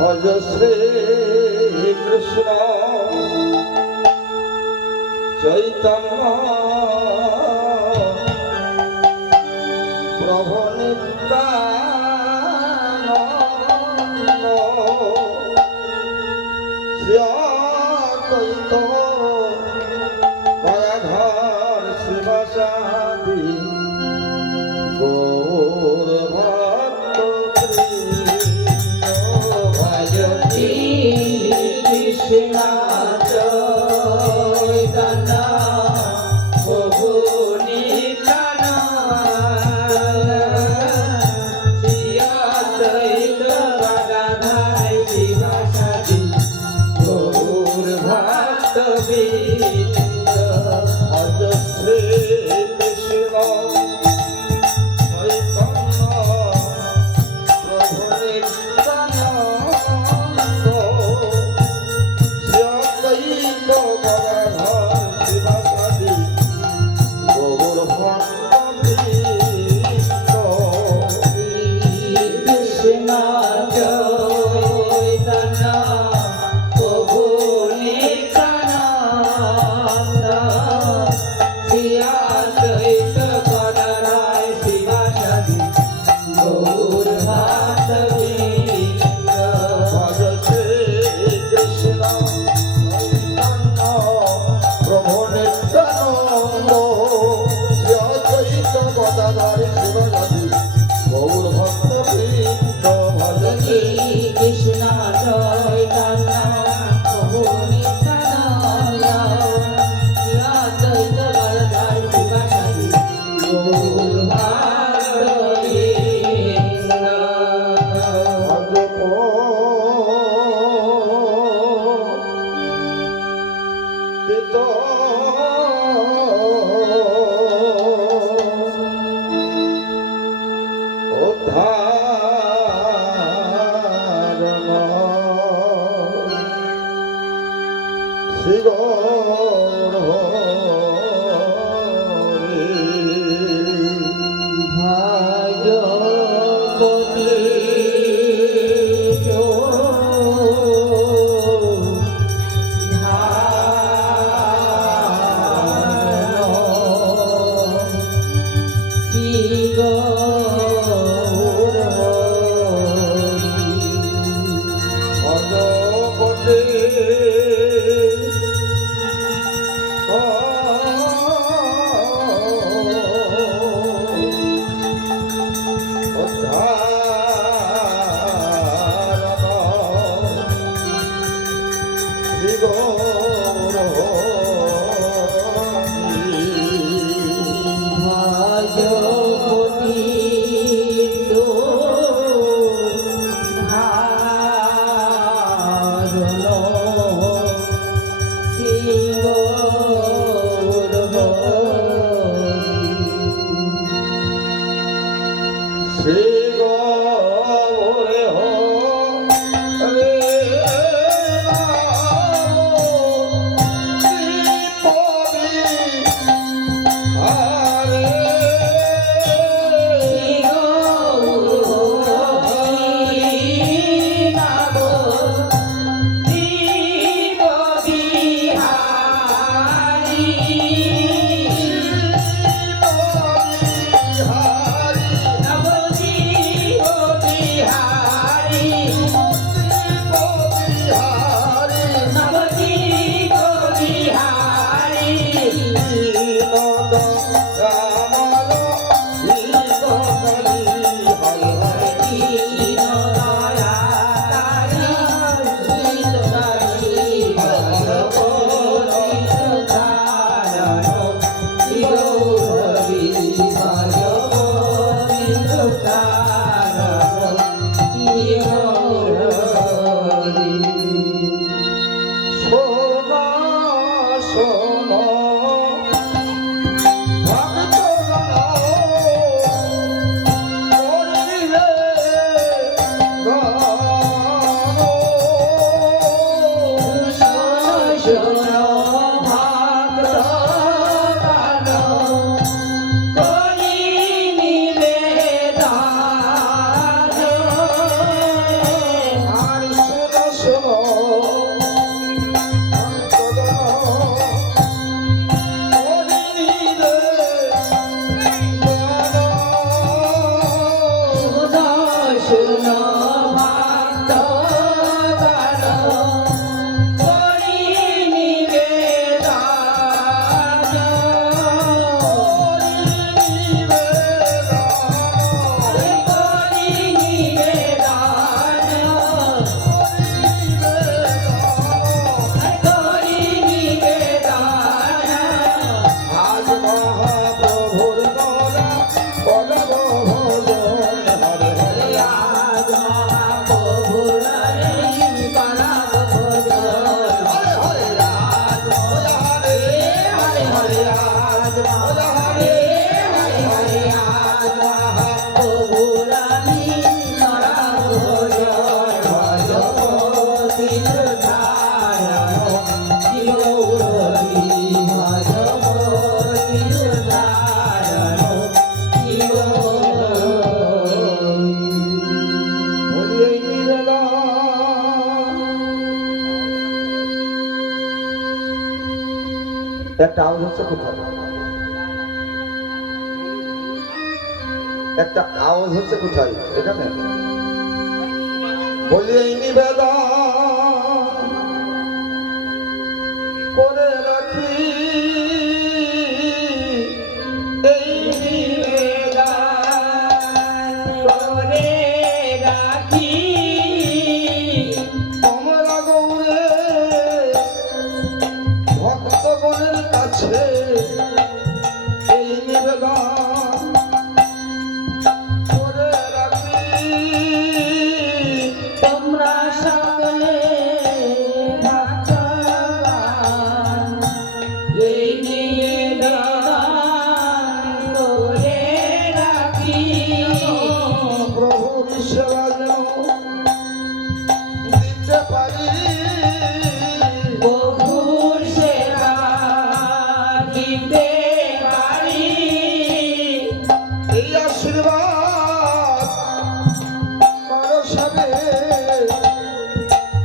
ভজ শ্রী কৃষ্ণ চৈতন্য প্রভু নিত্যানন্দ শ্রী অদ্বৈত গদাধর শিবসাদি গৌর ভক্ত কৃষ্ণ চৈতন্য প্রভু নিত্যানন্দ শ্রী অদ্বৈত গদাধর শিবসাদি গৌর ভক্তবৃন্দ। ভজ শ্রী কৃষ্ণ চৈতন্য প্রভু নিত্যানন্দ শ্রী অদ্বৈত গদাধর শিবসাদি গৌর ভক্তবৃন্দ। কৃষ্ণ চৈতন্য প্রভু নিত্যানন্দ শ্রী অদ্বৈত গদাধর শিবসাদি গৌর ভক্তবৃন্দ। ভজ শ্রী কৃষ্ণ চৈতন্য প্রভু নিত্যানন্দ শ্রী অদ্বৈত গদাধর শিবসাদি গৌর ভক্তবৃন্দ। ভজ শ্রী কৃষ্ণ চৈতন্য প্রভু নিত্যানন্দ শ্রী অদ্বৈত গদাধর শিবসাদি গৌর ভক্তবৃন্দ। শ্রী গৌর হরি ভজপতি শ্রী গৌর ভজপতি শ্রী গৌর ভজপতি শ্রী গৌর শ্রী গৌর হরে ধারণ শিব বলি এই নিবেদন একটা আওয়াজ হচ্ছে কোথায়? একটা আওয়াজ হচ্ছে কোথায়? এখানে বলি এই নিবেদন করে রাখি এই নিবেদন করে রাখি আমরা গৌরে ভক্তগণের কাছে এই নিবেদন করে রাখি তোমরা সকলে ভক্তগণ এই নিবেদন করে রাখি প্রভুর সেবা যেন দিতে পারি প্রভুর সেবা দিতে পারি এই আশীর্বাদ মানসাবে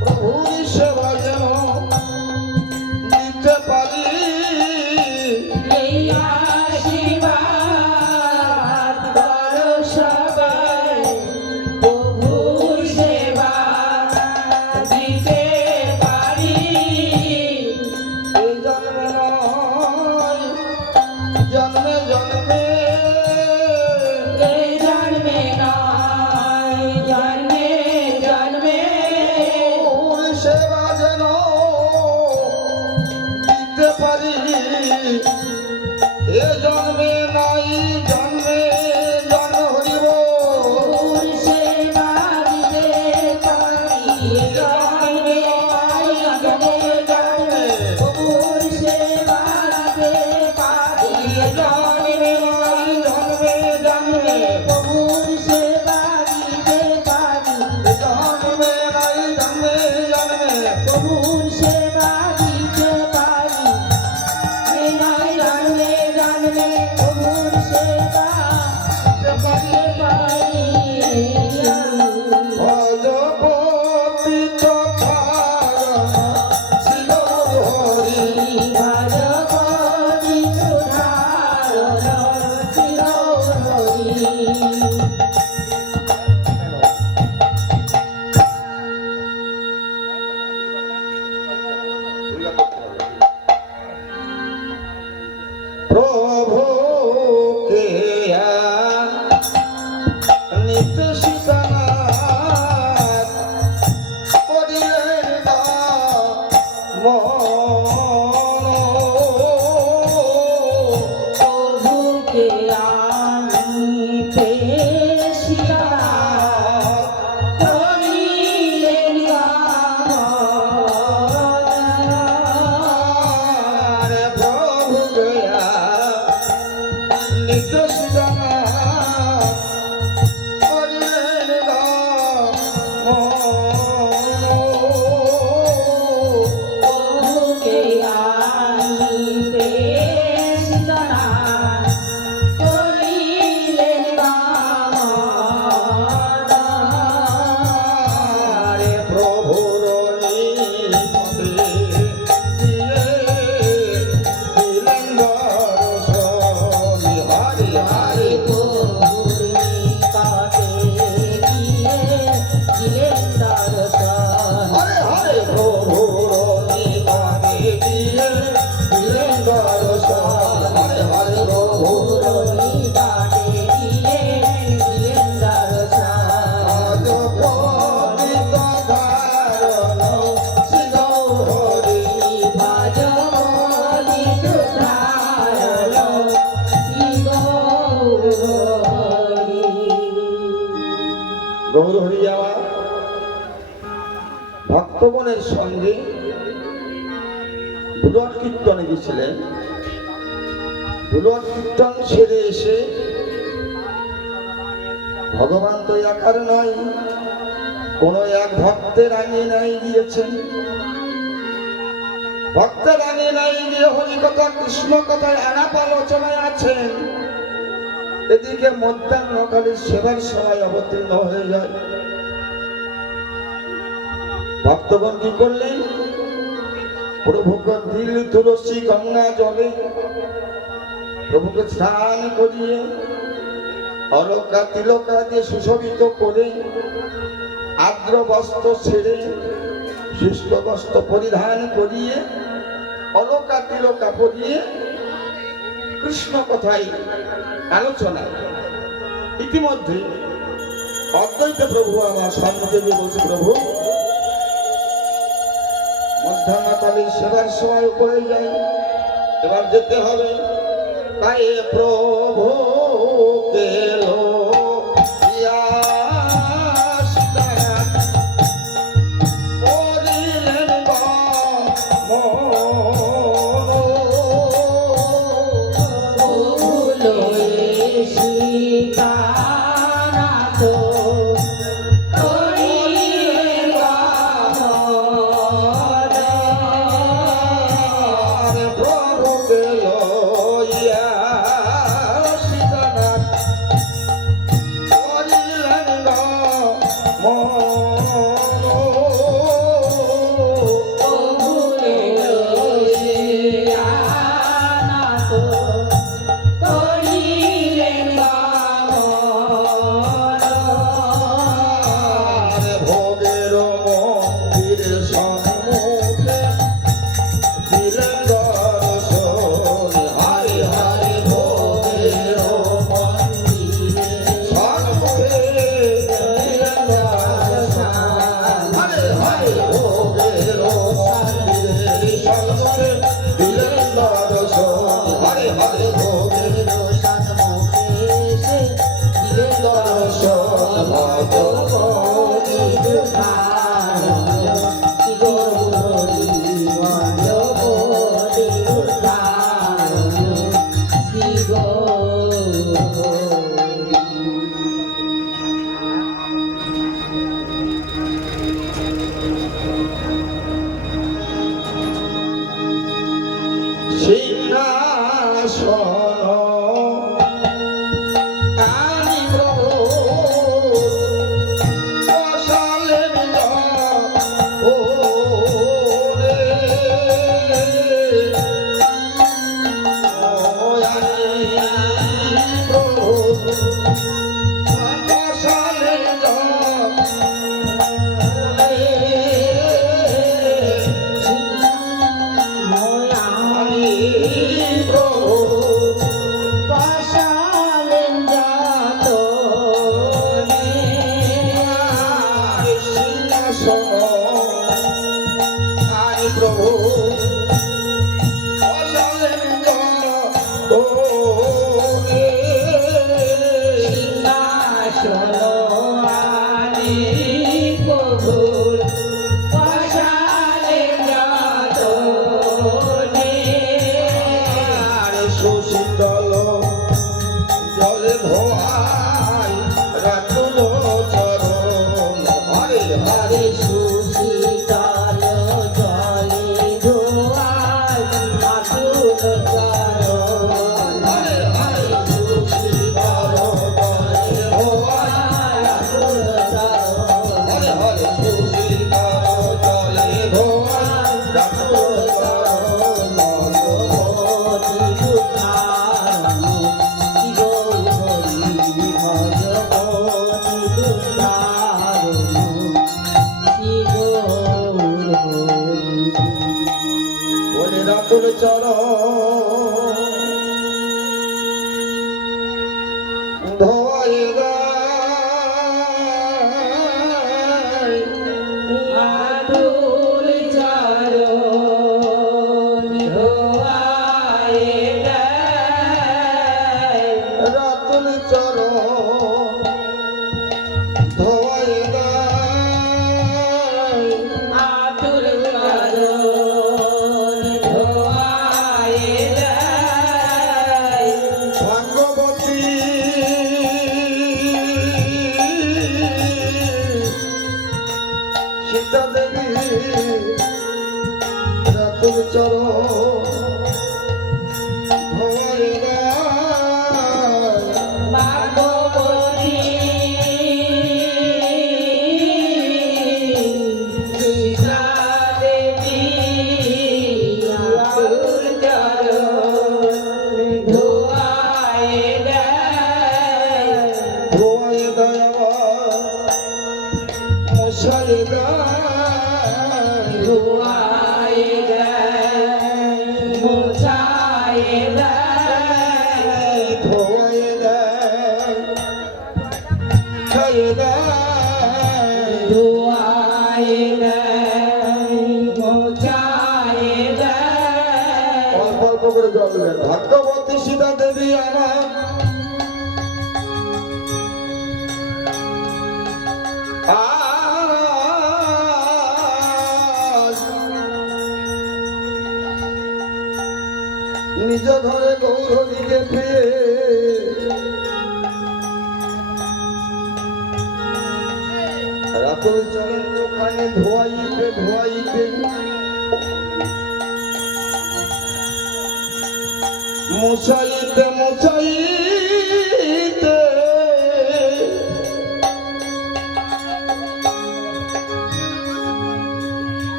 প্রভুর সেবা যেন দিতে পারি এই আশীর্বাদ করো সবাই প্রভুর সেবা দিতে পারি এই জন্মে নয় জন্মে জন্মে এই জন্মে নয় জন্মে জন্মে প্রভুর সেবা যেন দিতে পারি এ জন্মে নাই জন্মে জন্ম হরিব প্রভুর সেবা দিতে পারি জন্মে নয় জন্মে জন্মে প্রভুর সেবা দিতে পারি জন্মে নয় জন্মে জন্মে প্রভুর সেবা দিতে পারি জন্মে নাই জন্মে জন্মে প্রভুর সেবা দিতে পারি এই নয় জন্মে জন্মে প্রভুর সেবা দিতে পারি ভজপতি তথাগত শিব হরি ভজপতি সুধারণ শিরোহরি প্রভু কে নিত্য সীতানাথ করিলেন না মন প্রভুকে আনিতে সীতা করিলেন গান। প্রভু গয়া নিত্য সীতানাথ করিলেন না প্রভুকে আনিতে সীতা করিলেন গান। আরে প্রভুর নিকটে দিয়ে দিলেন দর্শন। হরি হরি প্রভুর নিকটে গিয়ে দিলেন দর্শন। হরে হরে প্রভুর নিকটে দিয়ে দিলেন দর্শন। হরে হরে প্রভুর নিকটে গিয়ে দিলেন দর্শন। আজ পতিত ধারণ শিব হরি ভজপতি সুধারণ শিরোহরি। গৌর হরি যাওয়া ভক্তগণের সঙ্গে বুলট কীর্তনে গেছিলেন। বুলট কীর্তন সেরে এসে ভগবান তো একার নয়, কোন এক ভক্তের আঙিনায় গিয়েছেন। ভক্ত জানে নাই যে হরি কথা কৃষ্ণ কথায় আলাপ আলোচনায় আছেন, এদিকে মধ্যাহ্নকালে সেবার সময় অবতীর্ণ হয়ে যায়। ভক্তগণ কি করলেন? প্রভুকে দিল তুলসী গঙ্গা জলে প্রভুকে স্নান করিয়ে অলকা তিলকা দিয়ে সুশোভিত করে আর্দ্র বস্ত্র ছেড়ে শুষ্ক বস্ত্র পরিধান করিয়ে অলকা তিলকা পরিয়ে কৃষ্ণ কথায় আলোচনা। ইতিমধ্যে অদ্বৈত প্রভু আমার সম্মুখে বলছে, প্রভু মধ্যাহ্নকালে সেবার সময় পড়ে যায়, এবার যেতে হবে। তাই প্রভু গেল দেয় ধোয়ায় দেয় মোছায় দেয় অল্প অল্প করে জল দেন। ভাগ্যবতী সীতা দেবী আমার আজ নিজ ঘরে গৌরীকে পেয়ে রাতুল চরণ দোকানে ধোয়াইতে ধোয়াইতে মুছাইতে মুছাইতে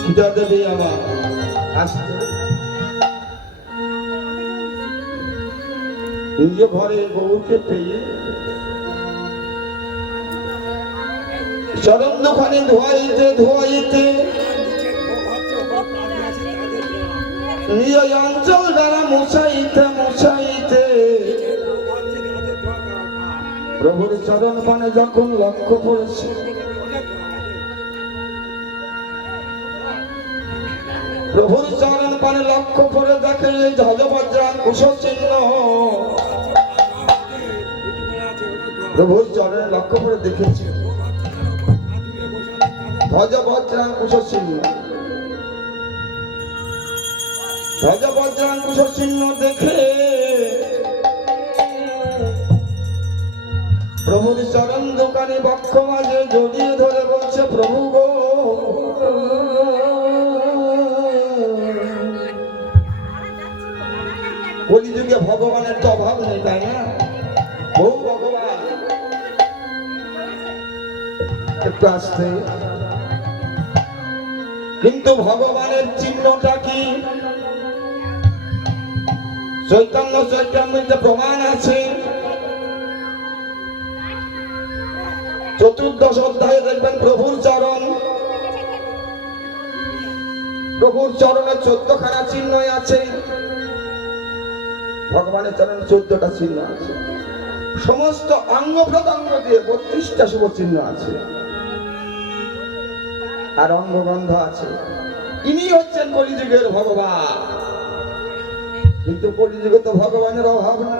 সীতা দেবী আমার আসতে নিজ ঘরে গৌরকে পেয়ে চরণ দোকানে ধোয়াইতে ধোয়াইতে নিজ অঞ্চল দ্বারা মুছাইতে মুছাইতে প্রভুর চরণ পানে যখন লক্ষ্য করেছে প্রভুর চরণ পানে লক্ষ্য করে দেখে এই ধ্বজবজ্রা কুশ চিহ্ন প্রভুর চরণে লক্ষ্য করে দেখেছে ধ্বজবজ্রাঙ্কুশ চিহ্ন ধ্বজবজ্রাঙ্কুশ চিহ্ন দেখে প্রভুর চরণ দোকানে বক্ষ মাঝে জড়িয়ে ধরে বলছে প্রভু গো কলিযুগে ভগবানের তো অভাব নেই তাই না বহু ভগবান একটু আসতে কিন্তু ভগবানের চিহ্নটা কি চৈতন্য চৈতন্যতে প্রমাণ আছে চতুর্দশ অধ্যায়ে দেখবেন প্রভুর চরণে 14খানা চিহ্ন আছে ভগবানের চরণে 14টা চিহ্ন আছে সমস্ত অঙ্গ প্রত্যঙ্গ দিয়ে 32টা শুভ চিহ্ন আছে আর অঙ্গগন্ধ আছে ইনি হচ্ছেন কলিযুগের ভগবান কিন্তু কলিযুগে তো ভগবানের অভাব না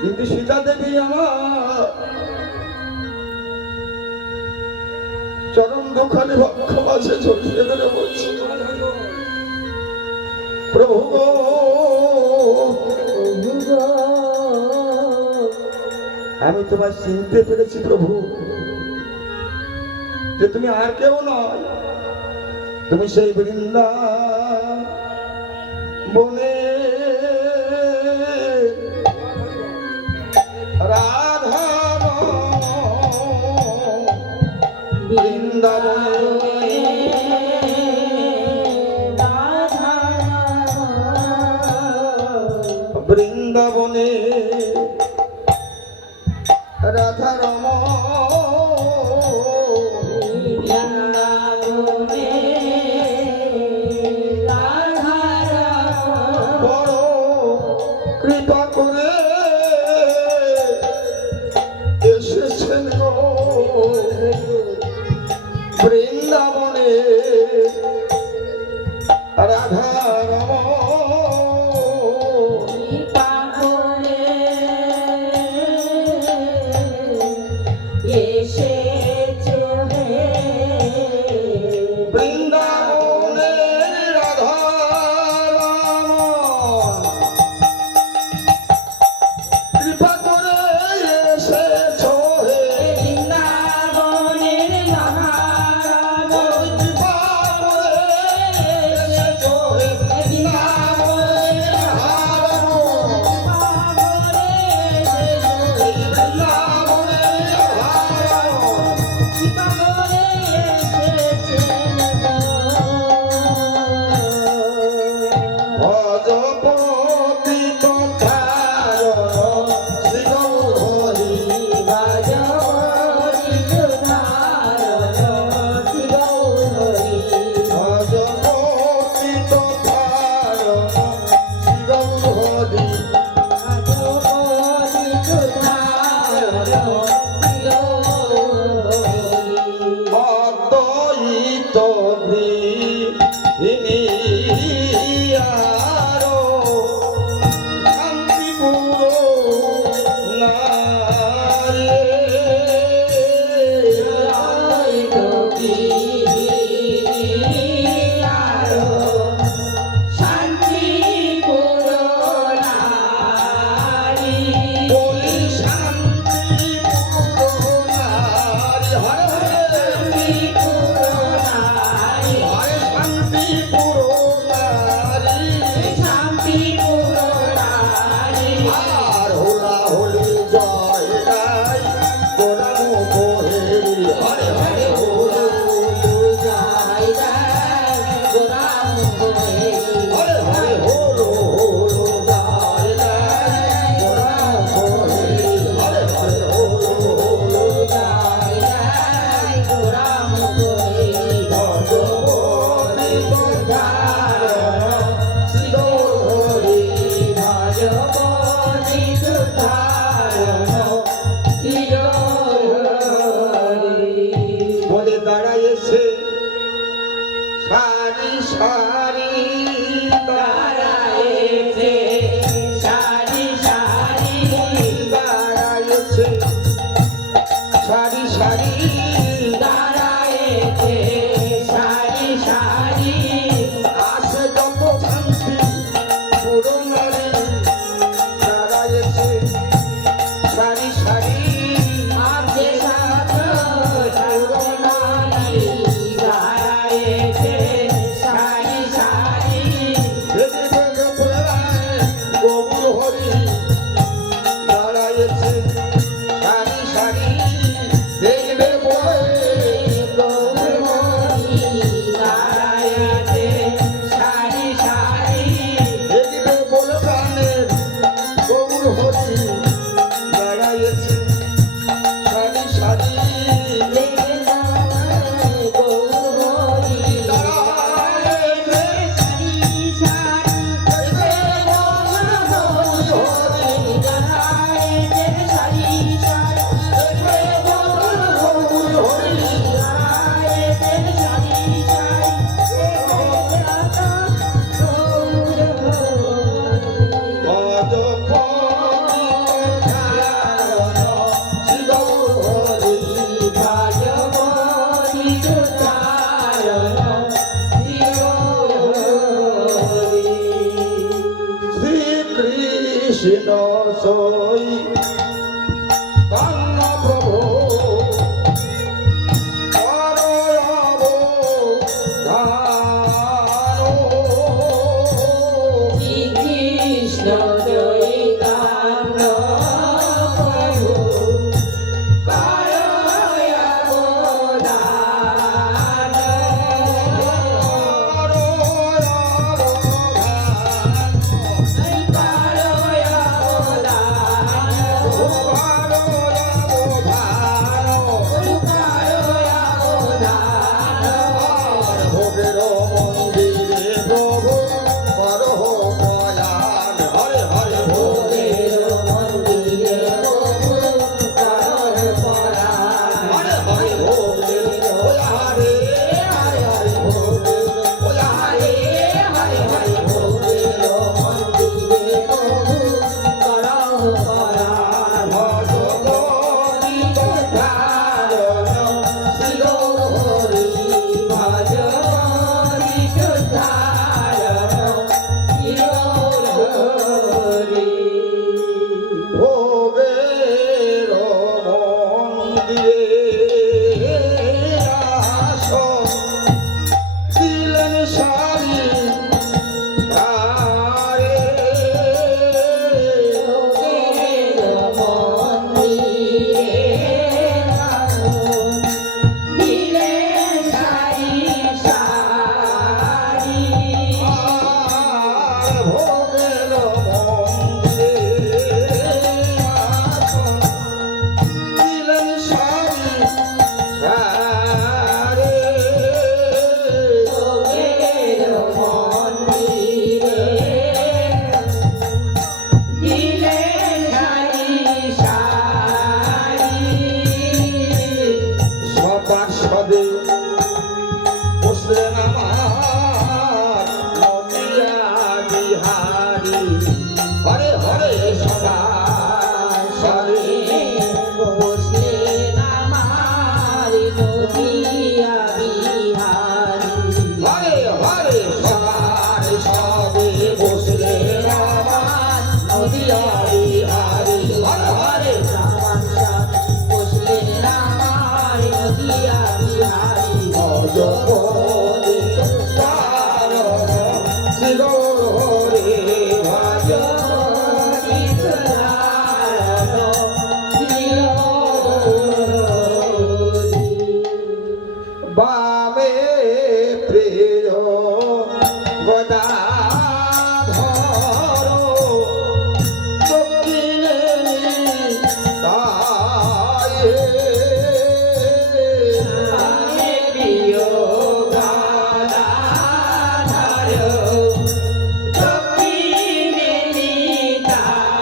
কিন্তু সীতা দেবী আমার চরণ দোকানে বক্ষ মাঝে জড়িয়ে ধরে বলছে প্রভু গো আমি তোমায় চিনতে পেরেছি প্রভু যে তুমি আর কেউ নয় তুমি সেই বৃন্দাবনে রাধা বৃন্দাবনে বৃন্দাবনে রাধা রম বড় কৃপা করে এসেছেন গো বৃন্দাবনে রাধা রম পুরো নারে বলি শান্তি পুরো নারী হরে হরে হরে শান্তি পুরো নারী আর হোলা হোলি জয় গাই গোলাম বহে হরে হরে হোলা হরে হরে হোলো হোলো জয় গাই গোলাম বহে হরে হরে হোলো হোলো ভগবতী গঙ্গার শিরোহরি বলে দাঁড়াইছে সারি সারি দাঁড়াইছে সারি সারি আসে যত শান্তি পুরো নারী দাঁড়াইছে সারি সারি ভেঙে ভেঙে পড়ায় গৌর হরি দাঁড়াইছে সারি সারি দেখবে পড়ে দেখবে বলে প্রাণের গৌর হরি দাঁড়াইছে সারি সারি কৃষ্ণ সই কান্ন প্রভু করব ধারো নদিয়া বিহারি হরে হরে রামার সাথ বসলেন রামার নদিয়া বিহারি ভজপতি কারণ শিরোরে ভজ বামে প্রিয় গদাধর দক্ষিণে তায়ে বামে প্রিয় গদাধর দক্ষিণে তায়ে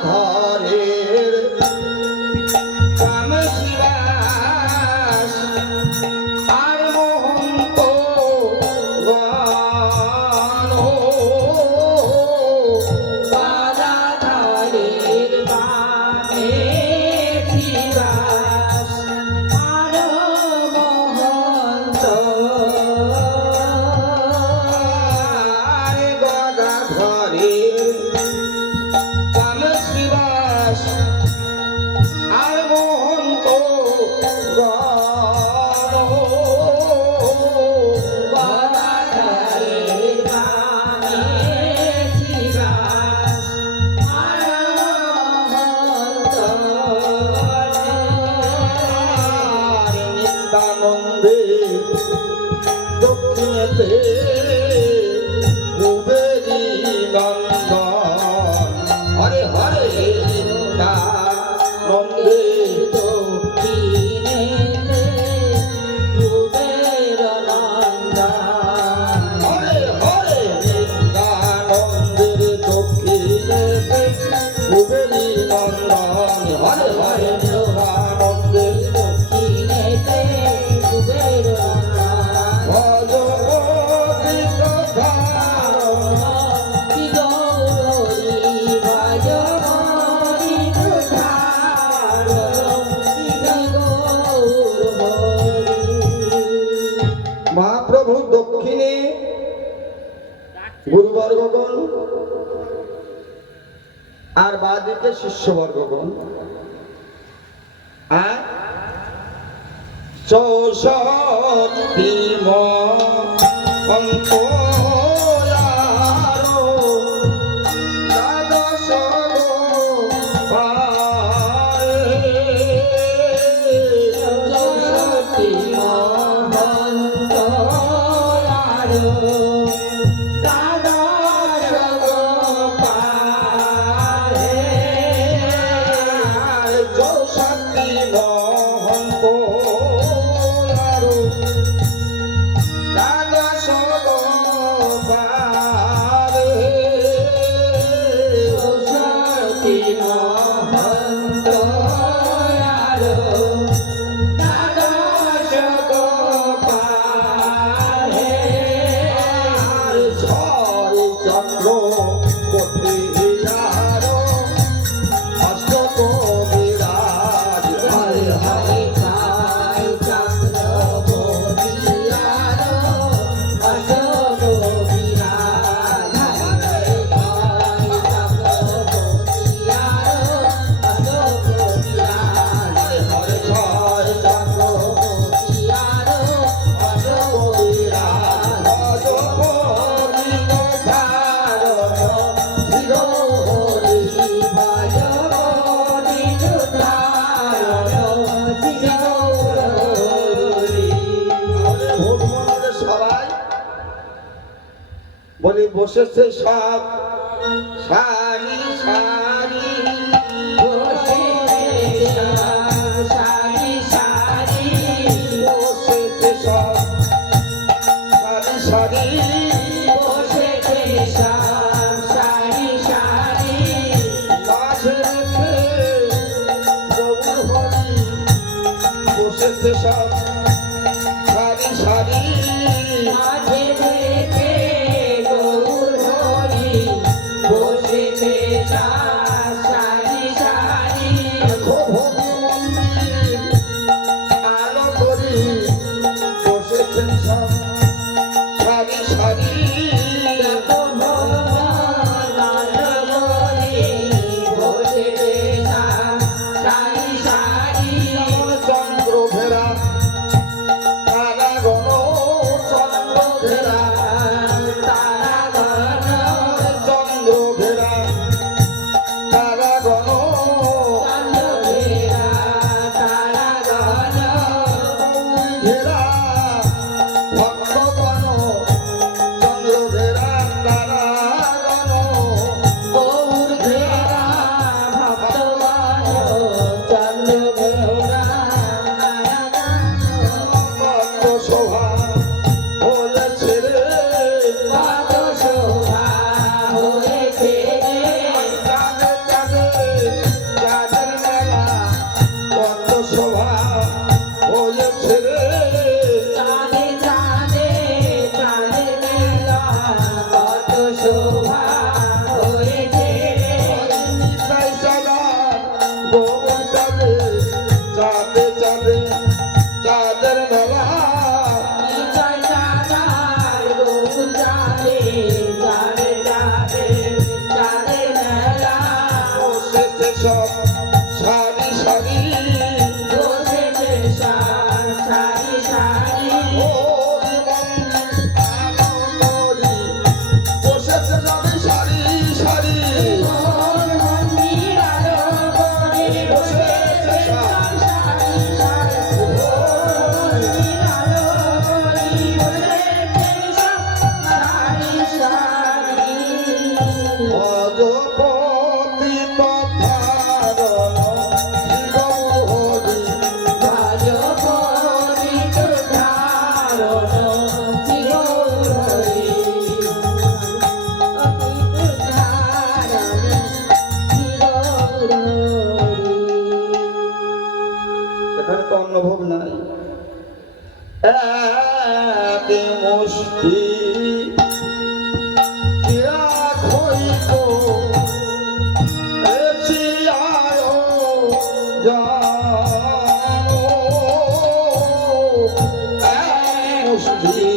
গদাধরের কাম শিবাস আর মোহন্ত গান আর গদাধরের কাম শিবাস আর মোহন্ত গান নিত্যানন্দে দক্ষিণেতে কুবেরী নন্দন হরে হরে নিত্যানন্দে হরে হরে নিত্যানন্দের দক্ষিণেতে কুবেরী নন্দন হরে হরে নিত্যানন্দের ভজপতি কথা মহাপ্রভু দক্ষিণে গুরুবর্গগণ আর বাদিকে শিষ্যবর্গগণ আর চৌষট্টি অন্তরারো দ্বাদশ চৌষট্টি মহন্ত দ্বাদশ বলি বসেছে সব সারি সারি সারি সারি বসেছে সব সারি সারি বসেছে সব সারি সারি মাঝে রেখে গৌর হরি বসেছে সব সারি সারি মাঝে থেকে গৌর হরি বসেছে সব সারি সারি ভোগী মন্দির আলো করি বসেছেন সব সারি সারি চন্দ্র ঘেরা তারা গণ চন্দ্র ঘেরা চন্দ্র ঘেরা তারা গণ ঘেরা ভক্তগণ চন্দ্র ঘেরা তারা গণ ভক্ত শোভা হয়েছে রে চাঁদে চাঁদে চাঁদের মেলা ভক্ত শোভা হয়েছে রে শোভা হয়েছে নিতাই সদা গোবর চাঁদে চাঁদে চাঁদে চাঁদের মেলা বসেছে সব সারি সারি ও আনন্দরি বসেছে সবই সারি সারি বসেছে সব অজপতি তথারণ গৌরী এখানে তো অন্নভোগ নাই এক মুষ্টি চিরা খইত এচিয়ায় জানো এক মুষ্টি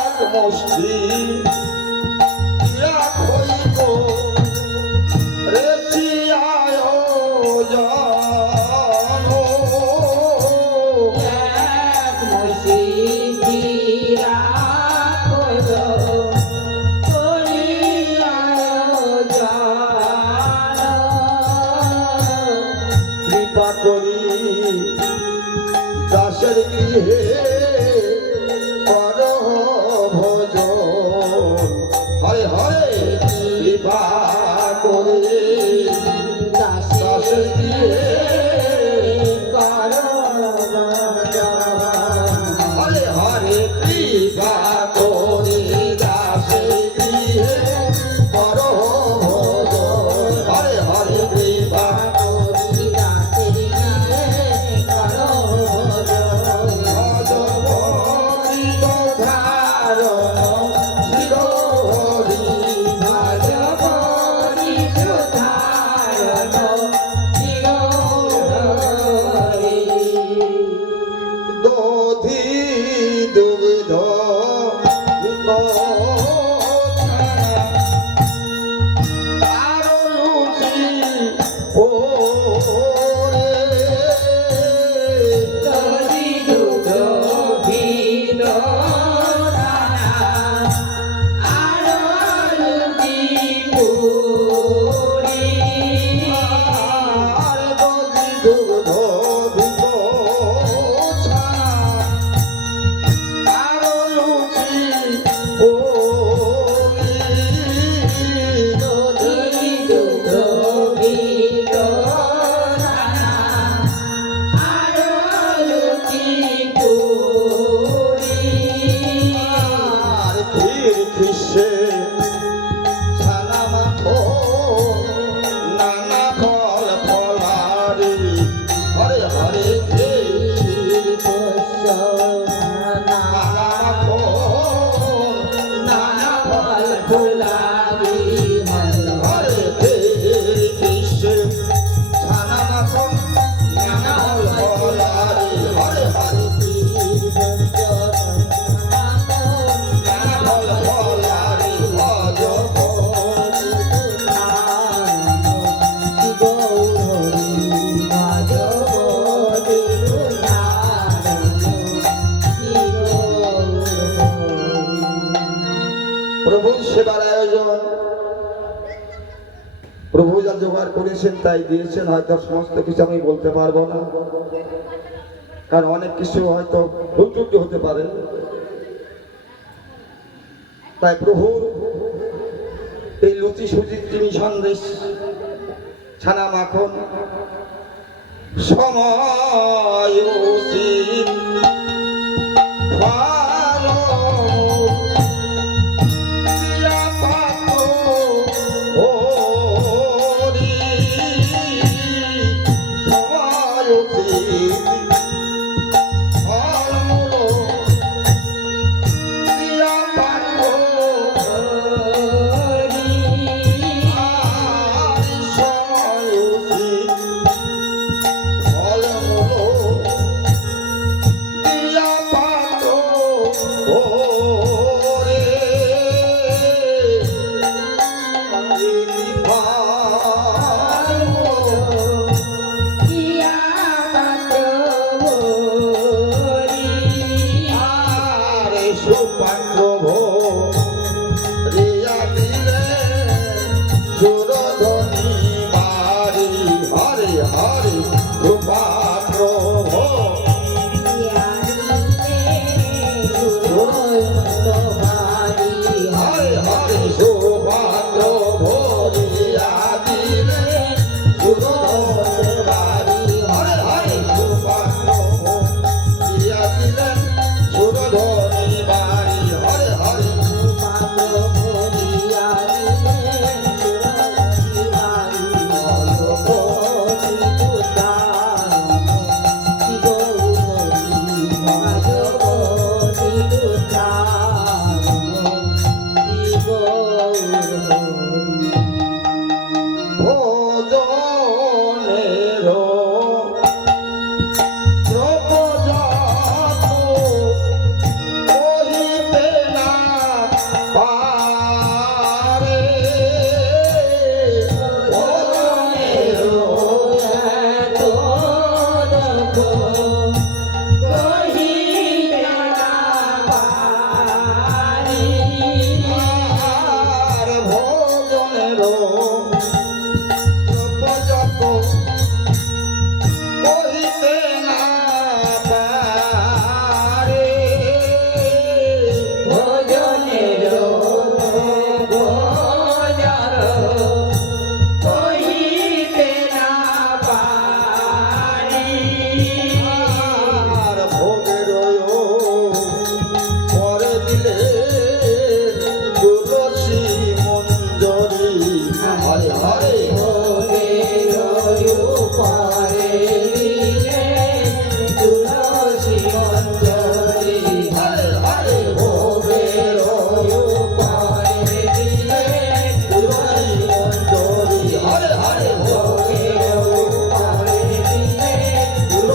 এক মুষ্টি চিরা খইত রেচিয়ায় জানো কৃপা করি দাসের গৃহে কর ভোজ হরে হরে কৃপা করে দাসের গৃহে হরে হরে কৃপা করে দাসের গৃহে কর ভোজ হরে হরে কৃপা সেবার আয়োজন প্রভু যা জোগাড় করেছেন তাই দিয়েছেন, হয়তো সমস্ত কিছু আমি বলতে পারবো না, কারণ অনেক কিছু হয়তো ভুল ত্রুটি হতে পারে। তাই প্রভুর এই লুচি সুজি চিনি সন্দেশ ছানা মাখন সময় উচিত ফলমূল দিয়া পাত্র ভরি, সময় উচিত ফলমূল দিয়া পাত্র ভরি, আর সময় উচিত ফলমূল দিয়া পাত্র ভরে, ইয়া পাত্র ভরি, আর সুপাত্র ভরিয়া দিলে সুরধনী বাড়ি, হরে হরে সুপাত্র ইয়া দিলে সুরন্ত ভারি, হরে হরে সুপাত্র ভরিয়া দিলে সুরধনী বাড়ি, হরে হরে সুপাত্র ভরিয়া দিলে সুরধনী বাড়ি, হরে হরে পাত্র ভরিয়া দিলে সুরন্ত ভারি, ভগবতী তুতার কি গৌরী, ভগবতী তুতার কি গৌরী। ভোজনের প্রপজাত কহিতে না পারে, ভোজনের আর ভোজনের প্রপজাত কহিতে না পারে, আর ভোগের পরে দিলে তুলসী মঞ্জরি, হরে হরে হরে হরে ভোগের তুলসী মঞ্জরি, হরে হরে তুলসী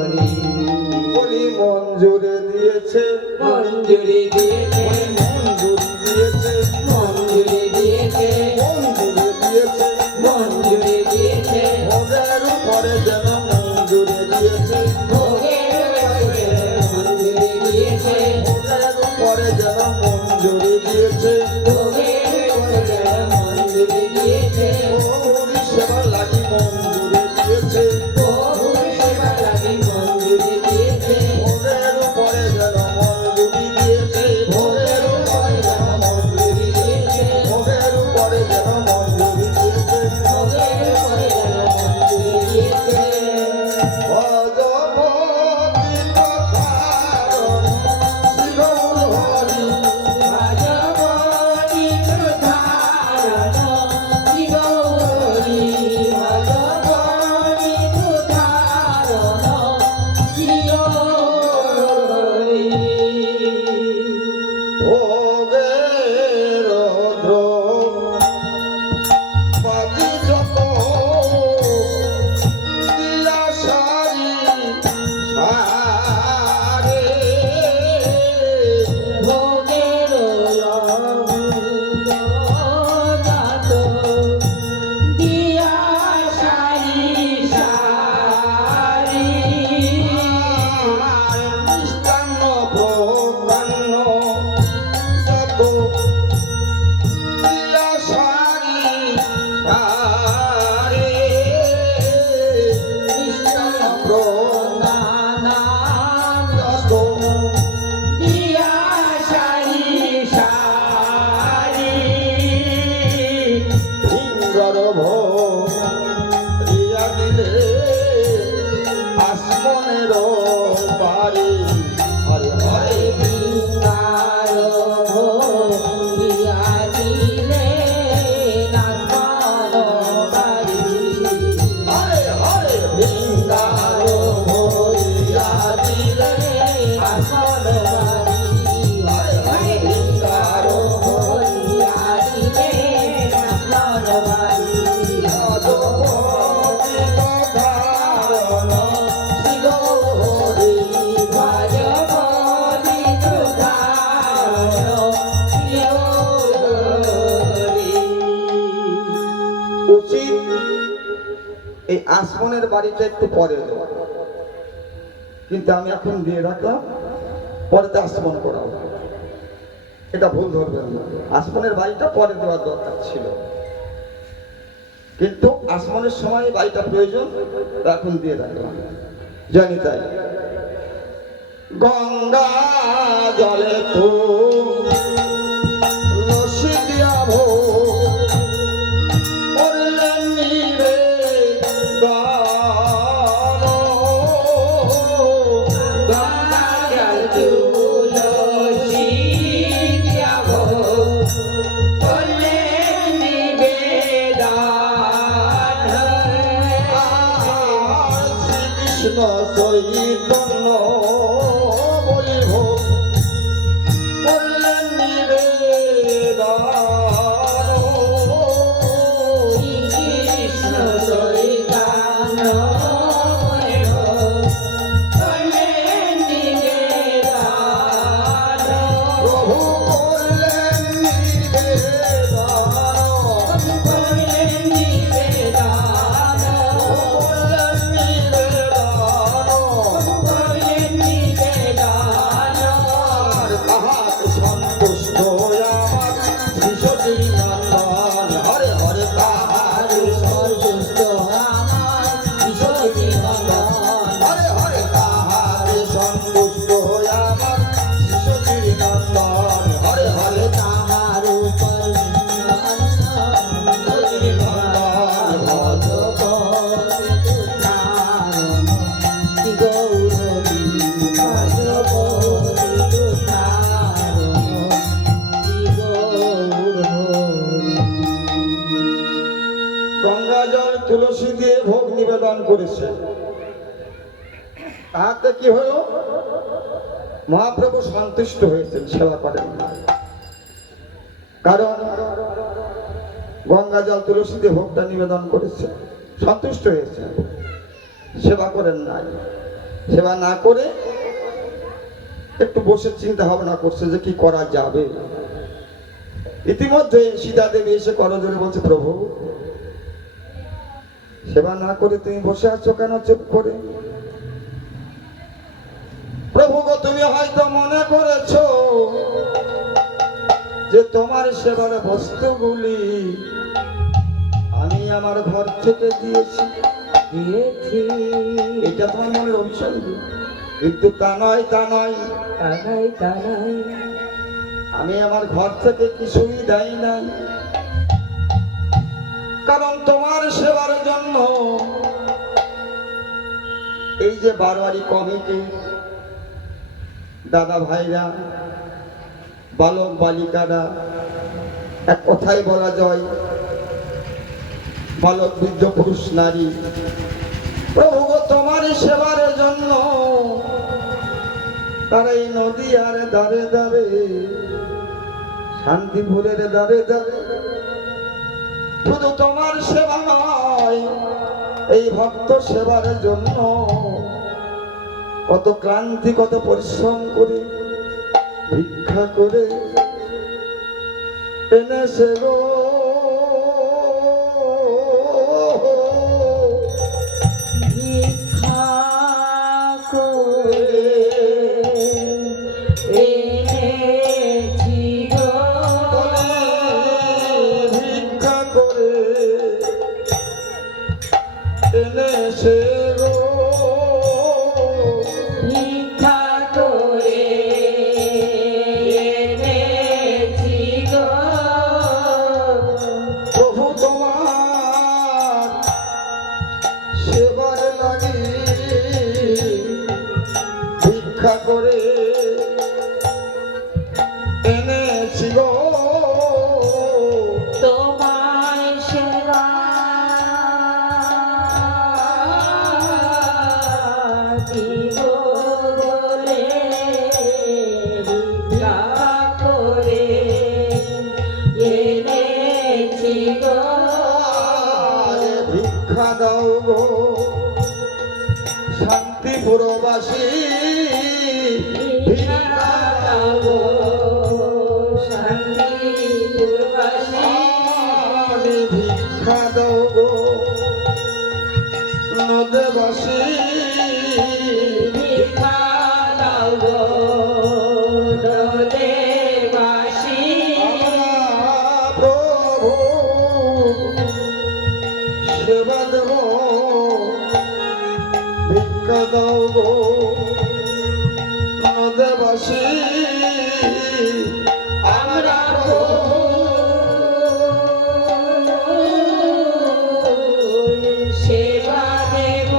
মঞ্জরি, বলি মঞ্জুরে দিয়েছে, মঞ্জুরি দিয়েছে, মঞ্জুরি দিয়েছে, মঞ্জুরি দিয়েছে, মঞ্জুরে দিয়েছে, মঞ্জুরি দিয়েছে, ভোগের উপরে যেন মঞ্জুরে দিয়েছে, ভোগের মঞ্জুরি দিয়েছে, ভোগের উপরে যেন মঞ্জুরি দিয়েছে, ভোগের মঞ্জুরি দিয়েছে, গৌরী সেবার লাগি মঞ্জুরে দিয়েছে, বহু সেবা লাগি মঞ্জুরি দিয়েছে, ভোগের উপরে যেন মঞ্জুরি দিয়েছে, ভোগের উপরে যেন মঞ্জুরি দিয়েছে, ভোগের উপরে যেন মঞ্জুরি দিয়েছে, ভোগের মঞ্জুরি দিয়েছে। এই আসমানের বাড়িটা একটু পরে দেওয়া, কিন্তু আমি এখন দিয়ে রাখলাম, পরেতে আসমান করাও, এটা ভুল ধরবেন না। আসমানের বাড়িটা পরে দেওয়ার দরকার ছিল, কিন্তু আসমানের সময় বাড়িটা প্রয়োজন, এখন দিয়ে রাখলাম। জানি তাই গঙ্গা জলে তো লসি দিয়া ভো করলেন নিবেদন। গঙ্গা জল তুলসী দিয়া ভোগ করলেন নিবেদন। শ্রীকৃষ্ণ চৈতন্য বলি ভোগ করলেন নিবেদন। শ্রীকৃষ্ণ চৈতন্য করলেন নিবেদন। প্রভু করলেন নিবেদন, করলেন নিবেদন। করলেন নিবেদন। করলেন নিবেদন। আর তাহাতে সন্তুষ্ট আমার শিশুটি নন্দন। হরে হরে তাহার সন্তুষ্ট আমার কিশোরী নন্দন। হরে হরে তাহার সন্তুষ্ট আমার শিশুটির নন্দন। হরে হরে তাহার উপর শিশুটির নন্দন। গঙ্গা জল তুলসী দিয়ে ভোগ নিবেদন করেছে, তাহাতে কি হলো? মহাপ্রভু সন্তুষ্ট হয়েছেন, সেবা করেন না। কারণ গঙ্গা জল তুলসী দিয়ে ভোগটা নিবেদন করেছে, সন্তুষ্ট হয়েছে, সেবা করেন নাই। সেবা না করে একটু বসে চিন্তা ভাবনা করছে যে কি করা যাবে। ইতিমধ্যে সীতা দেবী এসে করজোড়ে বলছে, প্রভু সেবা না করে তুমি বসে আছো কেন চুপ করে? প্রভু গো, তুমি হয়তো মনে করেছো যে তোমার সেবার বস্তুগুলি আমি আমার ঘর থেকে দিয়েছি, এটা তোমার মনের অভিসন্ধি, কিন্তু তা নয়, তা নয়। আমি আমার ঘর থেকে কিছুই দেই নাই, কারণ তোমার সেবার জন্য এই যে বারোয়ারি কমিটি দাদা ভাইরা, বালক বালিকারা, এক কথাই বলা যায় বালক বৃদ্ধ পুরুষ নারী, প্রভু গো, তোমার সেবার জন্য তারা এই নদী আর দাঁড়ে দাঁড়ে, শান্তিপুরের দাঁড়ে দাঁড়ে, শুধু তোমার সেবা নয়, এই ভক্ত সেবার জন্য কত ক্লান্তি, কত পরিশ্রম করে, ভিক্ষা করে এনেছে গো। ভিক্ষা করে এনেছি গো। ভিক্ষা করে এনেছে গো। ভিক্ষা করে এনেছি গো। প্রভু তোমার সেবার লাগি ভিক্ষা করে এনেছি গো। তোমায় সেবা দিব বলে ভিক্ষা করে এনেছি গো। আরে ভিক্ষা দাও গো শান্তিপুরবাসী, ভিক্ষা দাও গো শান্তিপুরবাসী। আরে ভিক্ষা দাও গো নদেবাসী ভিক্ষা দাও গো নদেবাসী প্রভু সেবা দেব ভিক্ষা দাও গো নদেবাসী আমরা সেবা দেব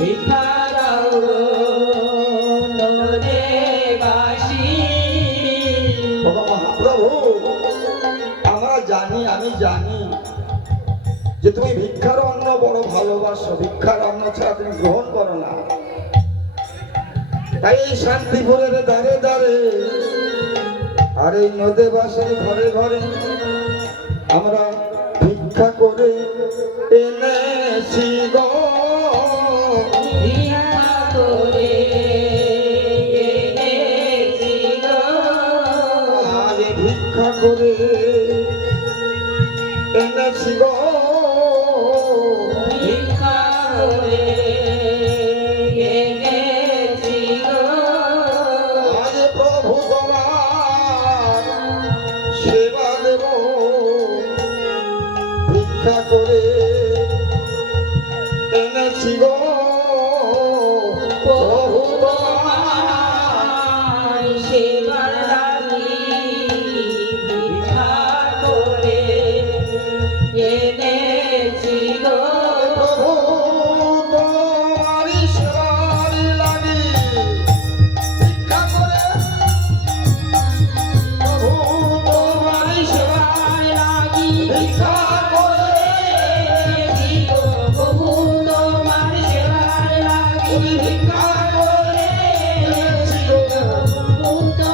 ভিক্ষা দাও গো নদেবাসী মহাপ্রভু আমরা জানি আমি জানি যে তুমি ভিক্ষার অন্ন বড় ভালোবাসো, ভিক্ষার অন্ন ছাড়া তুমি গ্রহণ করো না। তাই এই শান্তিপুরের দ্বারে দ্বারে আর এই নদেবাসের ঘরে ঘরে আমরা ভিক্ষা করে এনেছি গো